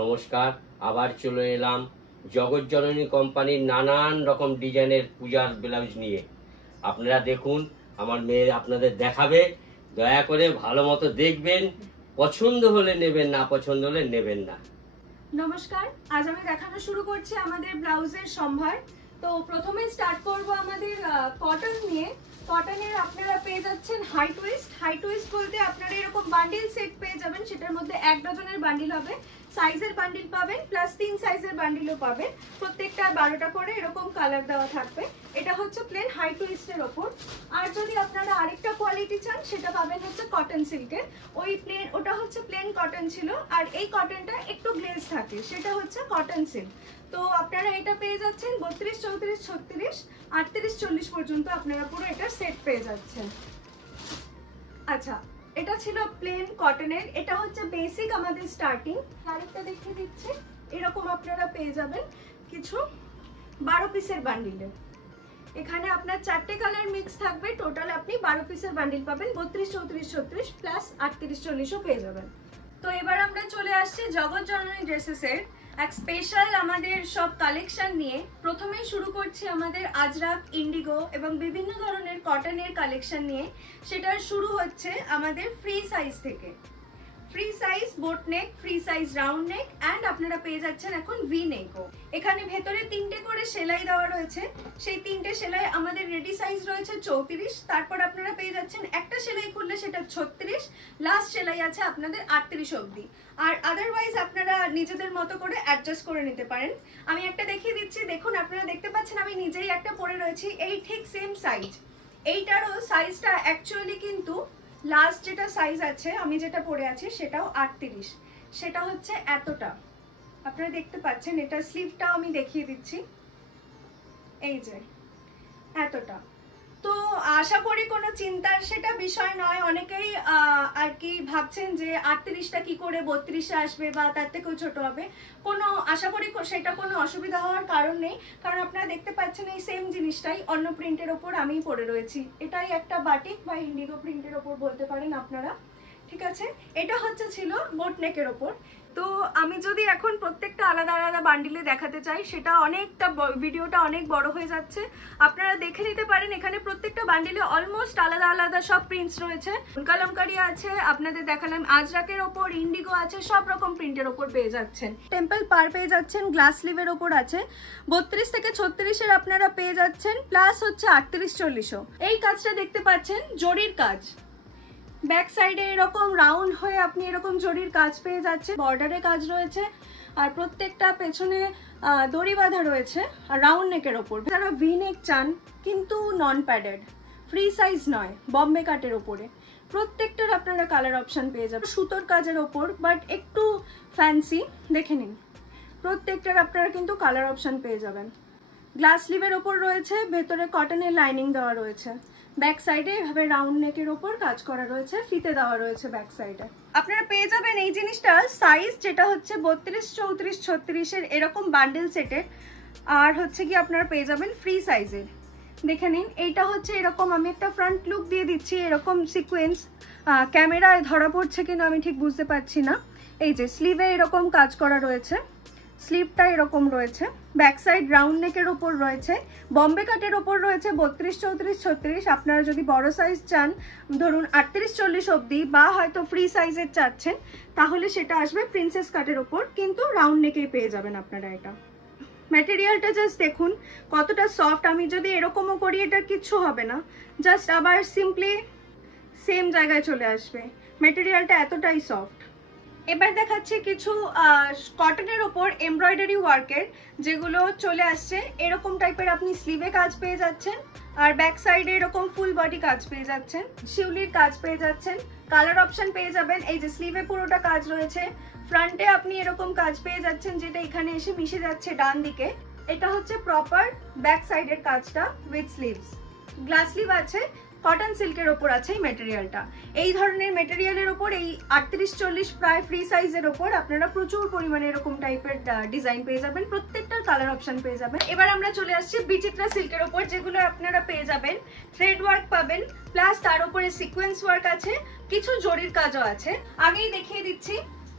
নমস্কার, আবার চলে এলাম জগৎজননী কোম্পানির নানান রকম ডিজাইনের পূজার ব্লাউজ নিয়ে। আপনারা দেখুন, আমার মেয়ে আপনাদের দেখাবে, দয়া করে ভালো মতো দেখবেন, পছন্দ হলে নেবেন, না পছন্দ হলে নেবেন না। নমস্কার, আজ আমি দেখানো শুরু করছি আমাদের ব্লাউজের সম্ভার। তো প্রথমে স্টার্ট করব আমাদের কটন নিয়ে। কটনের আপনারা পেয়ে যাচ্ছেন হাই টুইস্ট। হাই টুইস্ট বলতে আপনারা এরকম বান্ডিল সেট পেয়ে যাবেন, সেটার মধ্যে 1 ডজনের বান্ডিল হবে, সাইজের বান্ডিল পাবেন, প্লাস 3 সাইজের বান্ডিলও পাবেন। প্রত্যেকটা 12টা করে এরকম কালার দেওয়া থাকবে। এটা হচ্ছে প্লেন হাই টুইস্টের ওপর। আর যদি আপনারা আরেকটা কোয়ালিটি চান, সেটা পাবেন হচ্ছে কটন সিল্কের। ওটা হচ্ছে প্লেন কটন ছিল, আর এই কটনটা একটু গ্লেজ থাকে, সেটা হচ্ছে কটন সিল্ক। তো আপনারা এটা পেয়ে যাচ্ছেন 32, 34, 36, 38, 40 পর্যন্ত আপনারা পুরো এটা সেট পেয়ে যাচ্ছেন। আচ্ছা, এটা ছিল প্লেন কটনের। এটা হচ্ছে বেসিক আমাদের স্টার্টিং। আরেকটা দেখিয়ে দিচ্ছি, এরকম আপনারা পেয়ে যাবেন কিছু 12 পিসের বান্ডিলে। এখানে আপনার 4টে কালার মিক্স থাকবে। টোটাল আপনি 12 পিসের বান্ডিল পাবেন, 32, 34, 36 প্লাস 38, 40ও পেয়ে যাবেন। তো এবার আমরা চলে আসছি জগৎজননী ড্রেসেসের এক স্পেশাল আমাদের সব কালেকশন নিয়ে। প্রথমেই শুরু করছি আমাদের আজরাক, ইন্ডিগো এবং বিভিন্ন ধরনের কটনের কালেকশন নিয়ে। সেটার শুরু হচ্ছে আমাদের ফ্রি সাইজ থেকে। Free size boat neck, free size round neck, and আপনারা পেয়ে যাচ্ছেন এখন ভি নেকও। এখানে ভেতরে 3টে করে সেলাই দেওয়া রয়েছে। সেই 3টে সেলাই আমাদের রেডি সাইজ রয়েছে 34। তারপর আপনারা পেয়ে যাচ্ছেন একটা সেলাই খুললে সেটা 36, লাস্ট সেলাই আছে আপনাদের 38 অবধি। আর আদারওয়াইজ আপনারা নিজেদের মতো করে অ্যাডজাস্ট করে নিতে পারেন। আমি একটা দেখিয়ে দিচ্ছি, দেখুন আপনারা দেখতে পাচ্ছেন আমি নিজেই একটা পরে রয়েছি, এই ঠিক সেম সাইজ। এইটারও সাইজটা অ্যাকচুয়ালি কিন্তু লাস্ট যেটা সাইজ আছে, আমি যেটা পরে আছি সেটাও 38, সেটা হচ্ছে এতটা। আপনারা দেখতে পাচ্ছেন, এটা স্লিভটাও আমি দেখিয়ে দিচ্ছি, এই যে এতটা। তো আশা করি কোনো চিন্তার সেটা বিষয় নয়। অনেকেই আর কি ভাবছেন যে 38টা কি করে 32-এ আসবে বা তার থেকেও ছোট হবে। কোনো আশা করি সেটা কোনো অসুবিধা হওয়ার কারণ নেই, কারণ আপনারা দেখতে পাচ্ছেন এই সেম জিনিসটাই অন্য প্রিন্টের ওপর আমি পরে রয়েছি। এটাই একটা বাটিক বা ইন্ডিগো প্রিন্টের ওপর বলতে পারেন আপনারা, ঠিক আছে। এটা হচ্ছে ছিল বোট নেকের ওপর। তো আমি যদি এখন প্রত্যেকটা আলাদা আলাদা বান্ডিলে দেখাতে চাই, সেটা অনেকটা ভিডিওটা অনেক বড় হয়ে যাচ্ছে। আপনারা দেখে নিতে পারেন, এখানে প্রত্যেকটা বান্ডিলে অলমোস্ট আলাদা আলাদা সব প্রিন্টস রয়েছে। কালামকারী আছে, আপনাদের দেখালাম আজরাকের ওপর, ইন্ডিগো আছে, সব রকম প্রিন্টের ওপর পেয়ে যাচ্ছেন। টেম্পল পার পেয়ে যাচ্ছেন, গ্লাস স্লিভের ওপর আছে 32 থেকে 36-এর আপনারা পেয়ে যাচ্ছেন, প্লাস হচ্ছে 38, 40ও। এই কাজটা দেখতে পাচ্ছেন জরির কাজ। ব্যাক সাইডে এরকম রাউন্ড হয়ে আপনি এরকম জরির কাজ পেয়ে যাচ্ছে, বর্ডারে কাজ রয়েছে, আর প্রত্যেকটা পেছনে দড়ি বাঁধা রয়েছে, আর রাউন্ড নেকের ওপর। যারা ভি নেক চান কিন্তু নন প্যাডেড, ফ্রি সাইজ নয়, বম্বে কাটের ওপরে, প্রত্যেকটার আপনারা কালার অপশন পেয়ে যাবেন। সুতোর কাজের ওপর বাট একটু ফ্যান্সি, দেখে নিন, প্রত্যেকটার আপনারা কিন্তু কালার অপশন পেয়ে যাবেন। গ্লাস স্লিভের ওপর রয়েছে, ভেতরে কটনের লাইনিং দেওয়া রয়েছে, ব্যাক সাইডে এভাবে রাউন্ড নেকের ওপর কাজ করা রয়েছে, ফিতে দেওয়া রয়েছে ব্যাক সাইডে। আপনারা পেয়ে যাবেন এই জিনিসটা সাইজ যেটা হচ্ছে 32, 34, 36-এর এরকম বান্ডেল সেটের, আর হচ্ছে কি আপনারা পেয়ে যাবেন ফ্রি সাইজের। দেখে নিন, এইটা হচ্ছে এরকম, আমি একটা ফ্রন্ট লুক দিয়ে দিচ্ছি, এরকম সিকোয়েন্স। ক্যামেরায় ধরা পড়ছে কিনা আমি ঠিক বুঝতে পারছি না। এই যে স্লিভে এরকম কাজ করা রয়েছে, স্লিভটা এরকম রয়েছে, ব্যাক সাইড রাউন্ড নেকের ওপর রয়েছে, বম্বে কাটের ওপর রয়েছে 32, 34, 36। আপনারা যদি বড় সাইজ চান, ধরুন 38, 40 অবধি, বা হয়তো ফ্রি সাইজের চাচ্ছেন, তাহলে সেটা আসবে প্রিন্সেস কাটের ওপর, কিন্তু রাউন্ড নেকেই পেয়ে যাবেন আপনারা। এটা ম্যাটেরিয়ালটা জাস্ট দেখুন কতটা সফট। আমি যদি এরকমও করি এটা কিচ্ছু হবে না, জাস্ট আবার সিম্পলি সেম জায়গায় চলে আসবে। ম্যাটেরিয়ালটা এতটাই সফট। এবার দেখাচ্ছি কিছু কটনের ওপর এমব্রয়ডারি ওয়ার্কের, যেগুলো চলে আসছে এরকম টাইপের। আপনি স্লিভে কাজ পেয়ে যাচ্ছেন, আর ব্যাক সাইডে এরকম ফুল বডি কাজ পেয়ে যাচ্ছেন, শিউলির কাজ পেয়ে যাচ্ছেন, কালার অপশন পেয়ে যাবেন। এই যে স্লিভে পুরোটা কাজ রয়েছে, ফ্রন্টে আপনি এরকম কাজ পেয়ে যাচ্ছেন, যেটা এখানে এসে মিশে যাচ্ছে ডান দিকে। এটা হচ্ছে প্রপার ব্যাক সাইডের কাজটা উইথ স্লিভস। গ্লাস স্লিভ আছে, কটন সিল্কের ওপর আছে এই মেটেরিয়ালটা। এই ধরনের মেটেরিয়ালের ওপর এই 38, 40 প্রায় ফ্রি সাইজের ওপর আপনারা প্রচুর পরিমাণে এরকম টাইপের ডিজাইন পেয়ে যাবেন, প্রত্যেকটার কালার অপশন পেয়ে যাবেন। এবার আমরা চলে আসছি বিচিত্রা সিল্কের ওপর, যেগুলো আপনারা পেয়ে যাবেন থ্রেড ওয়ার্ক পাবেন, প্লাস তার উপরে সিকোয়েন্স ওয়ার্ক আছে, কিছু জরির কাজও আছে। আগেই দেখিয়ে দিচ্ছি,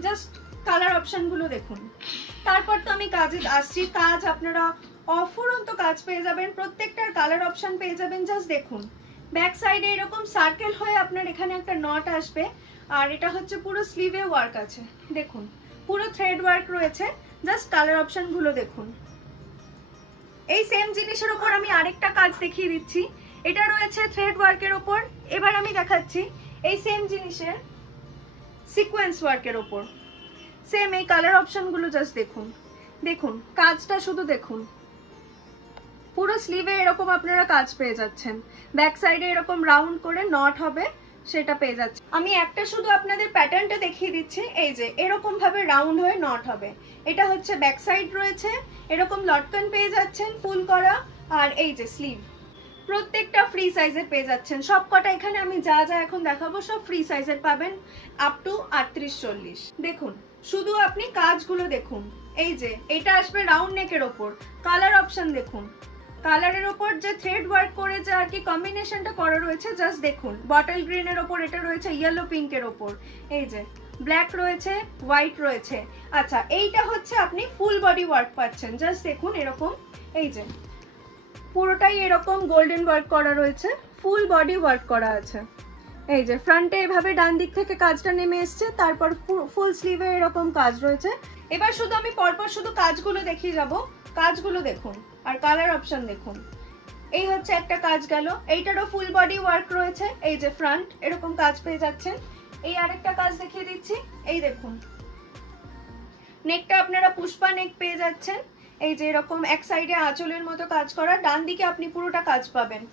জাস্ট কালার অপশনগুলো দেখুন। তারপর তো আমি কাজে আসছি, কাজ আপনারা অফুরন্ত কাজ পেয়ে যাবেন, প্রত্যেকটার কালার অপশন পেয়ে যাবেন। জাস্ট দেখুন ব্যাক সাইডে এরকম সার্কেল হয়ে আপনার এখানে একটা নট আসবে, আর এটা হচ্ছে পুরো স্লিভে ওয়ার্ক আছে, দেখুন পুরো থ্রেড ওয়ার্ক রয়েছে। জাস্ট কালার অপশনগুলো দেখুন। এই সেম জিনিসের উপর আমি আরেকটা কাজ দেখিয়ে দিচ্ছি, এটা রয়েছে থ্রেড ওয়ার্কের উপর। এবার আমি দেখাচ্ছি এই সেম জিনিসের সিকোয়েন্স ওয়ার্কের উপর, সেম এই কালার অপশনগুলো জাস্ট দেখুন। দেখুন কাজটা শুধু দেখুন, পুরো স্লিভে এরকম আপনারা কাজ পেয়ে যাচ্ছেন, ব্যাক সাইডে এরকম রাউন্ড করে নট হবে সেটা পেয়ে যাচ্ছে। আমি একটা শুধু আপনাদের প্যাটার্নটা দেখিয়ে দিচ্ছি, এই যে এরকম ভাবে রাউন্ড হয়ে নট হবে, এটা হচ্ছে ব্যাক সাইড রয়েছে, এরকম লটকন পেয়ে যাচ্ছেন ফুল করা, আর এই যে স্লিভ প্রত্যেকটা ফ্রি সাইজের পেয়ে যাচ্ছেন। সব কটা এখানে আমি যা যা এখন দেখাবো সব ফ্রি সাইজের পাবেন, আপ টু 38-40। দেখুন শুধু আপনি কাজগুলো দেখুন, এই যে এটা আসবে রাউন্ড নেকের ওপর, কালার অপশন দেখুন, কালারের ওপর যে থ্রেড ওয়ার্ক করে যে আর কি কম্বিনেশনটা করা রয়েছে জাস্ট দেখুন। বটল গ্রিনের ওপর এটা রয়েছে ইয়েলো পিঙ্কের ওপর, এই যে ব্ল্যাক রয়েছে, হোয়াইট রয়েছে। আচ্ছা এইটা হচ্ছে আপনি ফুল বডি ওয়ার্ক পাচ্ছেন, জাস্ট দেখুন এরকম, এই যে পুরোটাই এরকম গোল্ডেন ওয়ার্ক করা রয়েছে, ফুল বডি ওয়ার্ক করা আছে। এই যে ফ্রন্টে এভাবে ডান দিক থেকে কাজটা নেমে এসছে, তারপর ফুল স্লিভে এরকম কাজ রয়েছে। এবার শুধু আমি পরপর শুধু কাজগুলো দেখিয়ে যাব, কাজগুলো দেখুন আর কালার অপশন দেখুন। এই হচ্ছে একটা কাজ গেল, এইটারও ফুল বডি ওয়ার্ক রয়েছে, এই যে ফ্রন্ট এরকম কাজ পেয়ে যাচ্ছেন। এই আরেকটা কাজ দেখিয়ে দিচ্ছি, এই দেখুন নেকটা আপনারা পুষ্পা নেক পেয়ে যাচ্ছেন, এই যে এরকম এক সাইডে আঁচলের মতো কাজ করা, ডান দিকে আপনি পুরোটা কাজ পাবেন,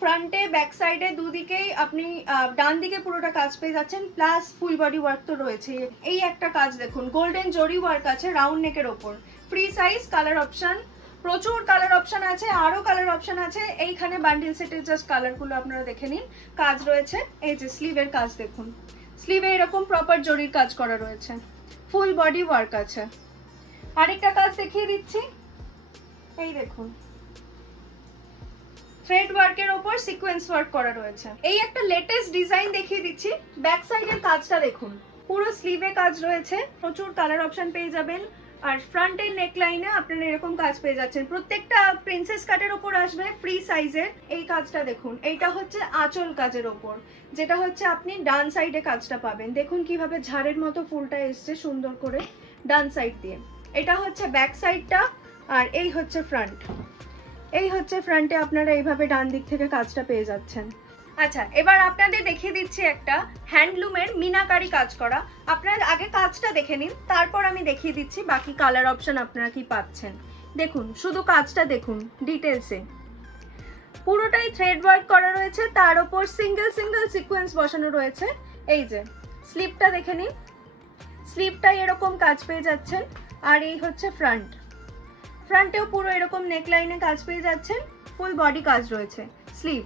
ফ্রন্টে ব্যাক সাইডে দুদিকেই আপনি ডান দিকে পুরোটা কাজ পেয়ে যাচ্ছেন, প্লাস ফুল বডি ওয়ার্ক তো রয়েছে। এই একটা কাজ দেখুন গোল্ডেন জরি ওয়ার্ক আছে রাউন্ড নেকের ওপর, ফ্রি সাইজ, কালার অপশন প্রচুর কালার অপশন আছে, আরো কালার অপশন আছে। এইখানে বান্ডিল সেটের জাস্ট কালারগুলো আপনারা দেখে নিন। কাজ রয়েছে এই যে স্লিভের কাজ দেখুন, স্লিভে এরকম প্রপার জরির কাজ করা রয়েছে, ফুল বডি ওয়ার্ক আছে। আরেকটা কাজ দেখিয়ে দিচ্ছি, এই দেখুন থ্রেড ওয়ার্কের উপর সিকোয়েন্স ওয়ার্ক করা রয়েছে। এই একটা লেটেস্ট ডিজাইন দেখিয়ে দিচ্ছি, ব্যাক সাইডের কাজটা দেখুন, পুরো স্লিভে কাজ রয়েছে, প্রচুর কালার অপশন পেয়ে যাবেন। আর ফ্রন্টের নেকলাইনে আপনারা এরকম কাজ পেয়ে যাচ্ছেন, প্রত্যেকটা প্রিন্সেস কাটের উপর আসবে, ফ্রি সাইজের। এই কাজটা দেখুন, এইটা হচ্ছে আঁচল কাজের ওপর, যেটা হচ্ছে আপনি ডান সাইডে কাজটা পাবেন। দেখুন কিভাবে ঝাড়ের মতো ফুলটা এসছে সুন্দর করে ডান সাইড দিয়ে। এটা হচ্ছে ব্যাক সাইডটা, আর এই হচ্ছে ফ্রন্ট। এই হচ্ছে ফ্রন্টে আপনারা এইভাবে ডান দিক থেকে কাজটা পেয়ে যাচ্ছেন। আচ্ছা এবার আপনাদের দেখিয়ে দিচ্ছি একটা হ্যান্ডলুমের মিনাকারি কাজ করা। আপনারা আগে কাজটা দেখে নিন, তারপর আমি দেখিয়ে দিচ্ছি বাকি কালার অপশন আপনারা কি পাচ্ছেন। দেখুন শুধু কাজটা দেখুন ডিটেলসে, পুরোটাই থ্রেড ওয়ার্ক করা রয়েছে, তার উপর সিঙ্গেল সিঙ্গেল সিকোয়েন্স বসানো রয়েছে। এই যে স্লিপটা দেখে নিন, স্লিপটাই এরকম কাজ পেয়ে যাচ্ছেন। আর এই হচ্ছে ফ্রন্ট, ফ্রন্টেও পুরো এরকম নেকলাইনে কাজ পেয়ে যাচ্ছেন, ফুল বডি কাজ রয়েছে, স্লিভ।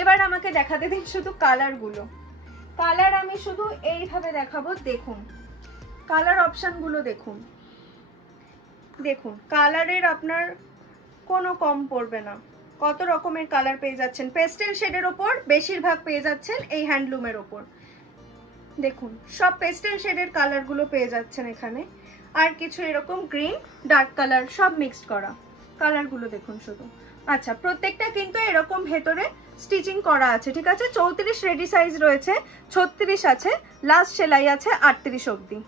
এবার আমাকে দেখাতে দিন শুধু কালারগুলো, কালার আমি শুধু এইভাবে দেখাবো। দেখুন কালার অপশনগুলো দেখুন, দেখুন কালারের আপনার কোনো কম পড়বে না, কত রকমের কালার পেয়ে যাচ্ছেন। পেস্টেল শেডের ওপর বেশিরভাগ পেয়ে যাচ্ছেন এই হ্যান্ডলুমের ওপর, দেখুন সব পেস্টেল শেডের কালারগুলো পেয়ে যাচ্ছেন এখানে। আর কিছু এরকম গ্রিন ডার্ক কালার সব মিক্সড করা কালারগুলো দেখুন শুধু। আচ্ছা প্রত্যেকটা কিন্তু এরকম ভেতরে স্টিচিং করা আছে, ঠিক আছে। 34 রেডি সাইজ রয়েছে, 36 আছে, লাস্ট সেলাই আছে 38 অবধি।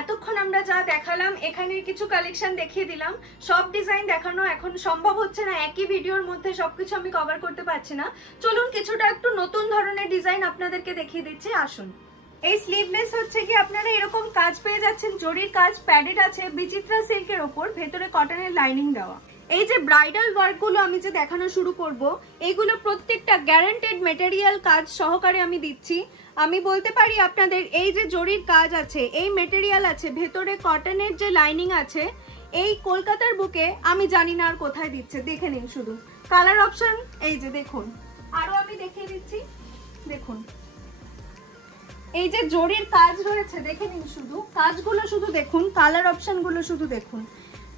এতক্ষণ আমরা যা দেখালাম এখানে কিছু কালেকশন দেখিয়ে দিলাম, সব ডিজাইন দেখানো এখন সম্ভব হচ্ছে না, একই ভিডিওর মধ্যে সবকিছু আমি কভার করতে পারছি না। চলুন কিছুটা একটু নতুন ধরনের ডিজাইন আপনাদেরকে দেখিয়ে দিচ্ছি, আসুন। এই স্লিভলেস হচ্ছে কি আপনারা এরকম কাজ পেয়ে যাচ্ছেন, জরির কাজ প্যাডেড আছে বিচিত্রা সিল্কের ওপর, ভেতরে কটনের লাইনিং দেওয়া। এই যে ব্রাইডাল ওয়ার্কগুলো আমি যে দেখানো শুরু করব, এইগুলো প্রত্যেকটা গ্যারান্টেড মেটেরিয়াল কাজ সহকারে আমি দিচ্ছি। আমি বলতে পারি আপনাদের এই যে জরির কাজ আছে, এই মেটেরিয়াল আছে, ভেতরে কটনের যে লাইনিং আছে, এই কলকাতার বুকে আমি জানি না আর কোথায় দিচ্ছে। দেখে নিন শুধু কালার অপশন, এই যে দেখুন আরো আমি দেখিয়ে দিচ্ছি, দেখুন এই যে জরির কাজ রয়েছে, দেখে নিন শুধু কাজগুলো শুধু দেখুন, কালার অপশনগুলো শুধু দেখুন,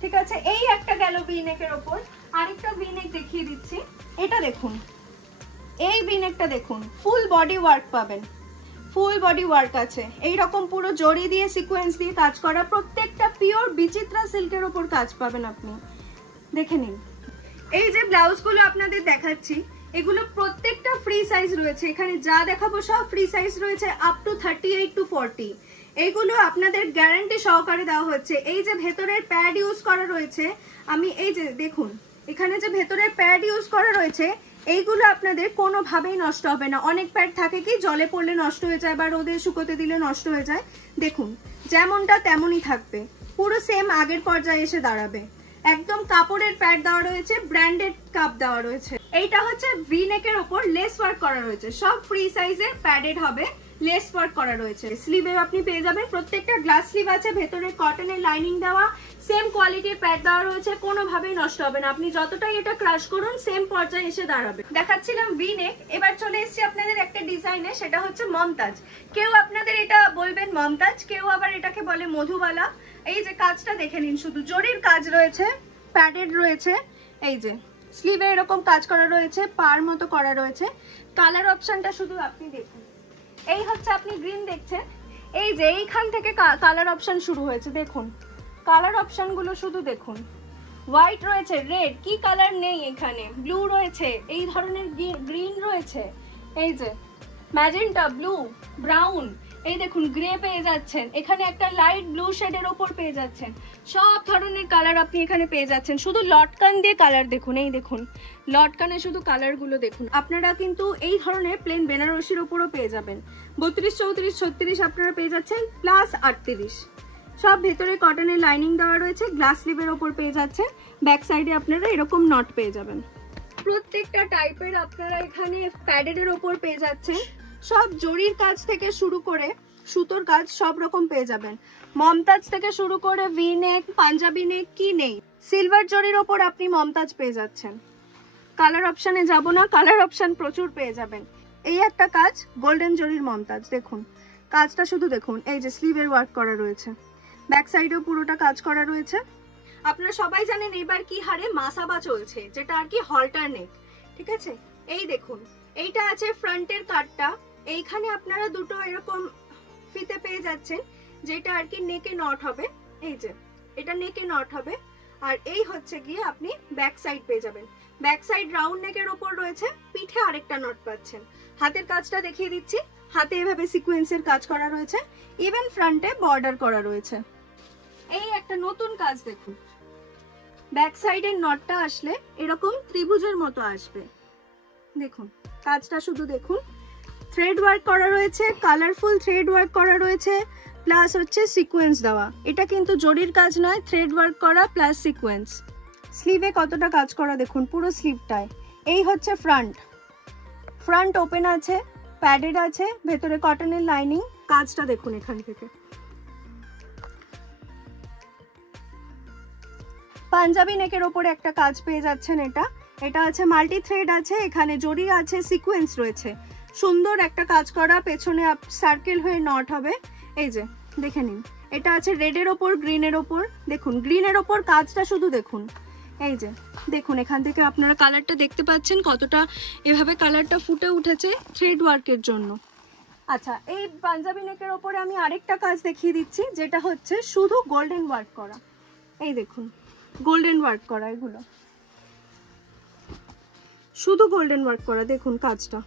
ঠিক আছে। এই একটা গেল ভিনেকের ওপর, আরেকটা ভিনেক দেখিয়ে দিচ্ছি, এটা দেখুন এই ভিনেকটা দেখুন, ফুল বডি ওয়ার্ক পাবেন, ফুল বডি ওয়ার্ক আছে, এইরকম পুরো জড়ি দিয়ে সিকোয়েন্স দিয়ে কাজ করা, প্রত্যেকটা পিওর বিচিত্রা সিল্কের ওপর কাজ পাবেন আপনি। দেখে নিন এই যে ব্লাউজগুলো আপনাদের দেখাচ্ছি, এগুলো প্রত্যেকটা ফ্রি সাইজ রয়েছে, এখানে যা দেখাবো সব ফ্রি সাইজ রয়েছে আপ টু 38 to 40। এইগুলো আপনাদের গ্যারান্টি সহকারে দেওয়া হচ্ছে। এই যে ভেতরের প্যাড ইউজ করা রয়েছে, আমি এই যে দেখুন এখানে যে ভেতরের প্যাড ইউজ করা রয়েছে, এইগুলো আপনাদের কোনোভাবেই নষ্ট হবে না। অনেক প্যাড থাকে কি জলে পড়লে নষ্ট হয়ে যায় বা রোদে শুকোতে দিলে নষ্ট হয়ে যায়, দেখুন যেমনটা তেমনই থাকবে, পুরো সেম আগের পর্যায়ে এসে দাঁড়াবে। একদম কাপড়ের প্যাড দেওয়া রয়েছে, ব্র্যান্ডেড কাপ দেওয়া রয়েছে। এইটা হচ্ছে ভি নেকের ওপর লেস ওয়ার্ক করা রয়েছে, সব ফ্রি সাইজের প্যাডেড হবে, লেস ওয়ার্ক করা রয়েছে। স্লিভে আপনি পেয়ে যাবেন প্রত্যেকটা গ্লাস স্লিভ আছে, ভেতরে কটনের লাইনিং দেওয়া, সেম কোয়ালিটির প্যাড দেওয়া রয়েছে, কোনোভাবেই নষ্ট হবে না। আপনি যতটাই এটা ক্রাশ করুন সেম পর্যায়ে এসে দাঁড়াবে। দেখাচ্ছিলাম ভি নেক, এবার চলে এসেছি আপনাদের একটা ডিজাইনে, সেটা হচ্ছে মমতাজ। কেউ আপনাদের এটা বলবেন মমতাজ, কেউ আবার এটাকে বলে মধুবালা। এই যে কাজটা দেখে নিন, শুধু জরির কাজ রয়েছে, প্যাডেড রয়েছে, এই যে স্লিভে এরকম কাজ করা রয়েছে, পার মতো করা রয়েছে। কালার অপশনটা শুধু আপনি দেখুন, এই হচ্ছে আপনি গ্রিন দেখছেন, এই যে এইখান থেকে কালার অপশন শুরু হয়েছে, দেখুন কালার অপশন গুলো শুধু দেখুন। হোয়াইট রয়েছে, রেড, কি কালার নেই এখানে, ব্লু রয়েছে, এই ধরনের গ্রিন রয়েছে, এই যে ম্যাজেন্টা, ব্লু, ব্রাউন, এই দেখুন গ্রে পেয়ে যাচ্ছেন, এখানে একটা লাইট ব্লু শেডের ওপর পেয়ে যাচ্ছেন, সব ধরনের কালার আপনি এখানে পেয়ে যাচ্ছেন। শুধু লটকান দিয়ে কালার দেখুন, এই দেখুন লটকানে শুধু কালার গুলো দেখুন। আপনারা কিন্তু এই ধরনের প্লেন বেনারসির ওপরও পেয়ে যাবেন, 32, 34, 36 আপনারা পেয়ে যাচ্ছেন, প্লাস 38। সব ভেতরে কটনের লাইনিং দেওয়া রয়েছে, গ্লাস স্লিভের ওপর পেয়ে যাচ্ছেন, ব্যাক সাইডে আপনারা এরকম নট পেয়ে যাবেন। প্রত্যেকটা টাইপের আপনারা এখানে প্যাডেডের ওপর পেয়ে যাচ্ছেন, সব জরির কাজ থেকে শুরু করে সুতোর কাজ সব রকম পেয়ে যাবেন। মমতাজ থেকে শুরু করে ভি নেক, পাঞ্জাবি নেক, কি নেই, সিলভার জরির ওপর আপনি মমতাজ পেয়ে যাচ্ছেন। কালার অপশনে যাব না, কালার অপশন প্রচুর পেয়ে যাবেন। এই একটা কাজ গোল্ডেন জরির মমতাজ, দেখুন কাজটা শুধু দেখুন, এই যে স্লিভের ওয়ার্ক করা রয়েছে, ব্যাক সাইডেও পুরোটা কাজ করা রয়েছে। আপনারা সবাই জানেন এবার কি হারে মাসাবা চলছে, যেটা আর কি হলটার নেক, ঠিক আছে। এই দেখুন এইটা আছে ফ্রন্টের কাটটা, এইখানে আপনারা দুটো এরকম ফিতে পেয়ে যাচ্ছেন, যেটা আর কি নেকে নট হবে, এই যে এটা নেকে নট হবে। আর এই হচ্ছে গিয়ে আপনি ব্যাক সাইড পেয়ে যাবেন, ব্যাক সাইড রাউন্ড নেকের ওপর রয়েছে, পিঠে আরেকটা নট পাচ্ছেন। হাতের কাজটা দেখিয়ে দিচ্ছি, হাতে এভাবে সিকোয়েন্সের কাজ করা রয়েছে, ইভেন ফ্রন্টে বর্ডার করা রয়েছে। এই একটা নতুন কাজ দেখুন, ব্যাক সাইডের নটটা আসলে এরকম ত্রিভুজের মতো আসবে, দেখুন কাজটা শুধু দেখুন। থ্রেড ওয়ার্ক করা রয়েছে, কালারফুল থ্রেড ওয়ার্ক করা রয়েছে, প্লাস হচ্ছে সিকোয়েন্স দেওয়া। এটা কিন্তু জরির কাজ নয়, থ্রেড ওয়ার্ক করা প্লাস সিকোয়েন্স। স্লিভে কতটা কাজ করা দেখুন, পুরো স্লিভটায়। এই হচ্ছে ফ্রন্ট ওপেন আছে, প্যাডেড আছে, ভেতরে কটনের লাইনিং, কাজটা দেখুন এখান থেকে। পাঞ্জাবি নেকের ওপরে একটা কাজ পেয়ে যাচ্ছেন, এটা আছে মাল্টি থ্রেড আছে, এখানে জরি আছে, সিকোয়েন্স রয়েছে, সুন্দর একটা কাজ করা, পেছনে সার্কেল হয়ে নট হবে। এই যে দেখে নিন, এটা আছে রেডের ওপর, গ্রিনের ওপর, দেখুন গ্রিনের ওপর কাজটা শুধু দেখুন। এই যে দেখুন এখান থেকে আপনারা কালারটা দেখতে পাচ্ছেন, কতটা এভাবে কালারটা ফুটে উঠেছে থ্রেড ওয়ার্কের জন্য। আচ্ছা, এই পাঞ্জাবি নেকের ওপরে আমি আরেকটা কাজ দেখিয়ে দিচ্ছি, যেটা হচ্ছে শুধু গোল্ডেন ওয়ার্ক করা। এই দেখুন গোল্ডেন ওয়ার্ক করা, এগুলো শুধু গোল্ডেন ওয়ার্ক করা, দেখুন কাজটা।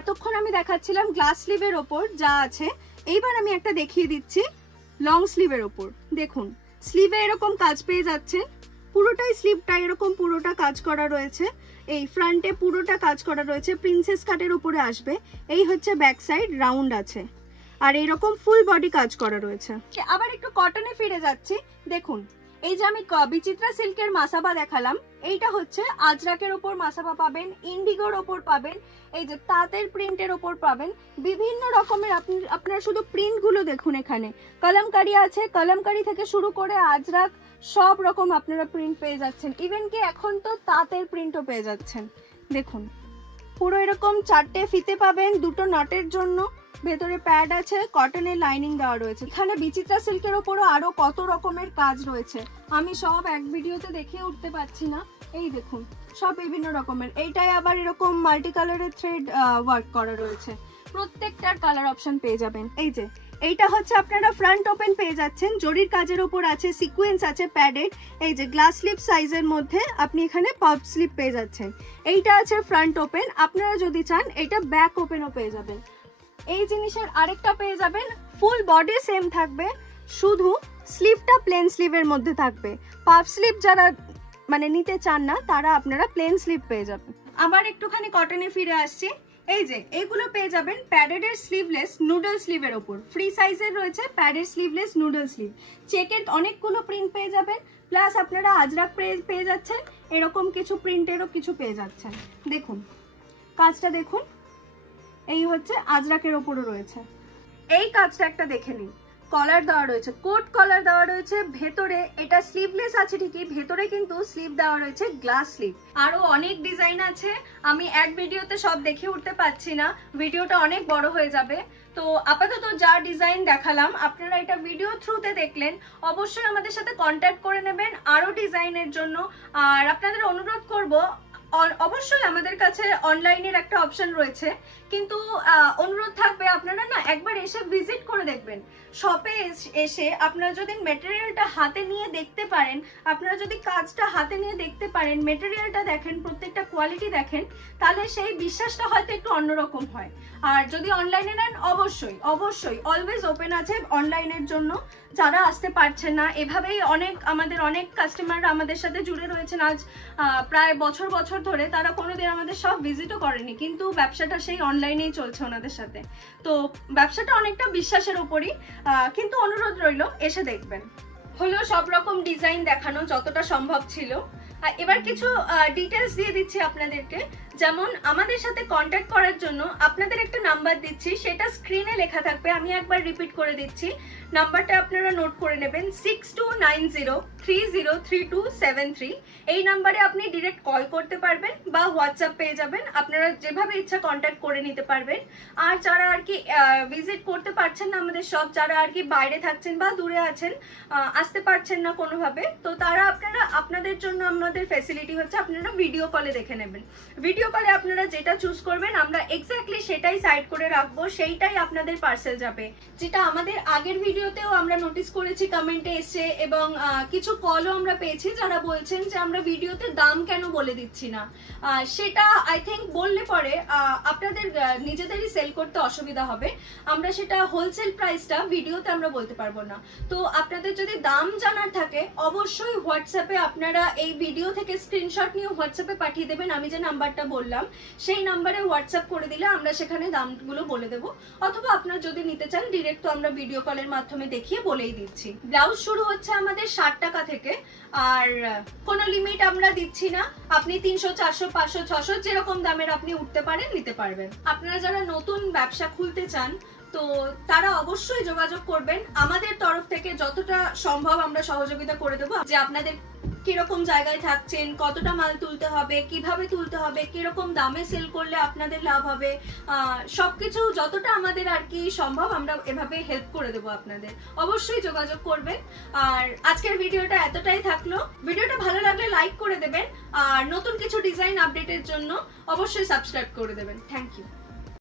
এতক্ষণ আমি দেখাচ্ছিলাম গ্লাস স্লিভের ওপর যা আছে, এইবার আমি একটা দেখিয়ে দিচ্ছি লং স্লিভের ওপর। দেখুন স্লিভে এরকম কাজ পেয়ে যাচ্ছেন, পুরোটাই স্লিভটা এরকম পুরোটা কাজ করা রয়েছে, এই ফ্রন্টে পুরোটা কাজ করা রয়েছে, প্রিন্সেস কাটের উপরে আসবে। এই হচ্ছে ব্যাক সাইড, রাউন্ড আছে, আর এরকম ফুল বডি কাজ করা রয়েছে। আবার একটু কটনে ফিরে যাচ্ছি, দেখুন এই যে আমি বিচিত্রা সিল্কের মাসাবা দেখালাম, এইটা হচ্ছে আজরাকের ওপর মাসাবা পাবেন, ইন্ডিগোর ওপর পাবেন, এই যে তাঁতের প্রিন্টের ওপর পাবেন, বিভিন্ন রকমের। আপনারা শুধু প্রিন্ট গুলো দেখুন, এখানে কলমকারি আছে, কলমকারি থেকে শুরু করে আজরাক সব রকম আপনারা প্রিন্ট পেয়ে যাচ্ছেন, ইভেন কি এখন তো তাঁতের প্রিন্টও পেয়ে যাচ্ছেন। দেখুন পুরো এরকম 4টে ফিতে পাবেন, দুটো নটের জন্য, ভেতরে প্যাড আছে, কটনের লাইনিং দেওয়া রয়েছে। এখানে বিচিত্রা সিল্কের ওপরও আরো কত রকমের কাজ রয়েছে, আমি সব এক ভিডিওতে দেখিয়ে উঠতে পারছি না। এই দেখুন সব বিভিন্ন রকমের, এইটাই আবার এরকম মাল্টি কালারের থ্রেড ওয়ার্ক করা রয়েছে। প্রত্যেকটার কালার অপশন পেয়ে যাবেন। এই যে এইটা হচ্ছে আপনারা ফ্রন্ট ওপেন পেয়ে যাচ্ছেন, জরির কাজের উপর আছে, সিকোয়েন্স আছে, প্যাডেড। এই যে গ্লাস স্লিপ সাইজের মধ্যে আপনি এখানে পাফ স্লিপ পেয়ে যাচ্ছেন। এইটা আছে ফ্রন্ট ওপেন, আপনারা যদি চান এটা ব্যাক ওপেনও পেয়ে যাবেন। এই জিনিসের আরেকটা পেয়ে যাবেন, ফুল বডি সেম থাকবে, শুধু স্লিভটা প্লেন স্লিভের মধ্যে থাকবে। পাফ স্লিভ যারা মানে নিতে চান না তারা আপনারা প্লেন স্লিভ পেয়ে যাবেন। আবার একটুখানি কটনে ফিরে আসছি। এই যে এইগুলো পেয়ে যাবেন প্যাডেডের স্লিভলেস নুডল স্লিভের ওপর, ফ্রি সাইজের রয়েছে প্যাডেড স্লিভলেস নুডল স্লিভ। চেকের অনেকগুলো প্রিন্ট পেয়ে যাবেন, প্লাস আপনারা আজরাক পেয়ে যাচ্ছেন, এরকম কিছু প্রিন্টেরও কিছু পেয়ে যাচ্ছেন। দেখুন কাজটা দেখুন, এই হচ্ছে আজরাকের ওপরও রয়েছে। এই কাজটা একটা দেখে নিন, কলার দেওয়া রয়েছে, কোট কলার দেওয়া রয়েছে, ভেতরে এটা স্লিভলেস আছে ঠিকই, ভেতরে কিন্তু স্লিভ দেওয়া রয়েছে গ্লাস স্লিভ। আরো অনেক ডিজাইন আছে, আমি এক ভিডিওতে সব দেখে উঠতে পারছি না, ভিডিওটা অনেক বড় হয়ে যাবে। তো আপাতত যা ডিজাইন দেখালাম আপনারা এটা ভিডিও থ্রুতে দেখলেন, অবশ্যই আমাদের সাথে কন্ট্যাক্ট করে নেবেন আরো ডিজাইনের জন্য। আর আপনাদের অনুরোধ করব, অবশ্যই আমাদের কাছে অনলাইনের একটা অপশন রয়েছে, কিন্তু অনুরোধ থাকবে আপনারা না একবার এসে ভিজিট করে দেখবেন। শপে এসে আপনারা যদি মেটেরিয়ালটা হাতে নিয়ে দেখতে পারেন, আপনারা যদি কাজটা হাতে নিয়ে দেখতে পারেন, মেটেরিয়ালটা দেখেন, প্রত্যেকটা কোয়ালিটি দেখেন, তাহলে সেই বিশ্বাসটা হয়তো একটু অন্যরকম হয়। আর যদি অনলাইনে নেন অবশ্যই অবশ্যই অলওয়েজ ওপেন আছে অনলাইনের জন্য। যারা আসতে পারছেন না, এভাবেই আমাদের অনেক কাস্টমাররা আমাদের সাথে জুড়ে রয়েছেন আজ প্রায় বছর বছর ধরে, তারা কোনোদিন আমাদের সব ভিজিটও করেনি, কিন্তু ব্যবসাটা সেই অনলাইনেই চলছে ওনাদের সাথে। তো ব্যবসাটা অনেকটা বিশ্বাসের উপরই, কিন্তু অনুরোধ রইল এসে দেখবেন। হলো সব রকম ডিজাইন দেখানো যতটা সম্ভব ছিল। এবার কিছু ডিটেলস দিয়ে দিচ্ছি আপনাদেরকে। যেমন আমাদের সাথে কন্ট্যাক্ট করার জন্য আপনাদের একটা নাম্বার দিচ্ছি, সেটা স্ক্রিনে লেখা থাকবে, আমি একবার রিপিট করে দিচ্ছি। নাম্বারটা আপনারা নোট করে নেবেন, 6290303273। এই নাম্বারে আপনি ডিরেক্ট কল করতে পারবেন বা হোয়াটসঅ্যাপ পেয়ে যাবেন, আপনারা যেভাবে ইচ্ছা কন্ট্যাক্ট করে নিতে পারবেন। আর যারা আর কি ভিজিট করতে পারছেন না আমাদের সব, যারা আর কি বাইরে থাকছেন বা দূরে আছেন, আসতে পারছেন না কোনোভাবে, তো তারা আপনাদের জন্য আমাদের ফ্যাসিলিটি হচ্ছে আপনারা ভিডিও কলে দেখে নেবেন। ভিডিও কলে আপনারা যেটা চুজ করবেন আমরা এক্স্যাক্টলি সেটাই সাইড করে রাখবো, সেইটাই আপনাদের পার্সেল যাবে। যেটা আমাদের আগের ভিডিওতেও আমরা নোটিস করেছি, কমেন্টে এসে, এবং কিছু কলও আমরা পেয়েছি যারা বলছেন যে আমরা ভিডিওতে দাম কেন বলে দিচ্ছি না। সেটা আই থিঙ্ক বললে পরে আপনাদের নিজেদেরই সেল করতে অসুবিধা হবে, আমরা সেটা হোলসেল প্রাইসটা ভিডিওতে আমরা বলতে পারবো না। তো আপনাদের যদি দাম জানার থাকে অবশ্যই হোয়াটসঅ্যাপে আপনারা এই ভিডিও থেকে স্ক্রিনশট নিয়ে হোয়াটসঅ্যাপে পাঠিয়ে দেবেন, আমি যে নাম্বারটা বললাম সেই নাম্বারে হোয়াটসঅ্যাপ করে দিলে আমরা সেখানে দামগুলো বলে দেবো। অথবা আপনারা যদি নিতে চান ডিরেক্ট তো আমরা ভিডিও কলের মাধ্যমে দেখিয়ে বলেই দিচ্ছি। ব্লাউজ শুরু হচ্ছে আমাদের 60 টাকা থেকে, আর কোনো লিমিট আমরা দিচ্ছি না, আপনি 300 400 500 600 যেরকম দামের আপনি উঠতে পারেন নিতে পারবেন। আপনারা যারা নতুন ব্যবসা খুলতে চান তো তারা অবশ্যই যোগাযোগ করবেন, আমাদের তরফ থেকে যতটা সম্ভব আমরা সহযোগিতা করে দেবো। যে আপনাদের কিরকম জায়গায় থাকছেন, কতটা মাল তুলতে হবে, কিভাবে তুলতে হবে, কিরকম দামে সেল করলে আপনাদের লাভ হবে, সবকিছু যতটা আমাদের আর কি সম্ভব আমরা এভাবে হেল্প করে দেবো আপনাদের। অবশ্যই যোগাযোগ করবেন। আর আজকের ভিডিওটা এতটাই থাকলো, ভিডিওটা ভালো লাগলে লাইক করে দেবেন, আর নতুন কিছু ডিজাইন আপডেটের জন্য অবশ্যই সাবস্ক্রাইব করে দেবেন। Thank you.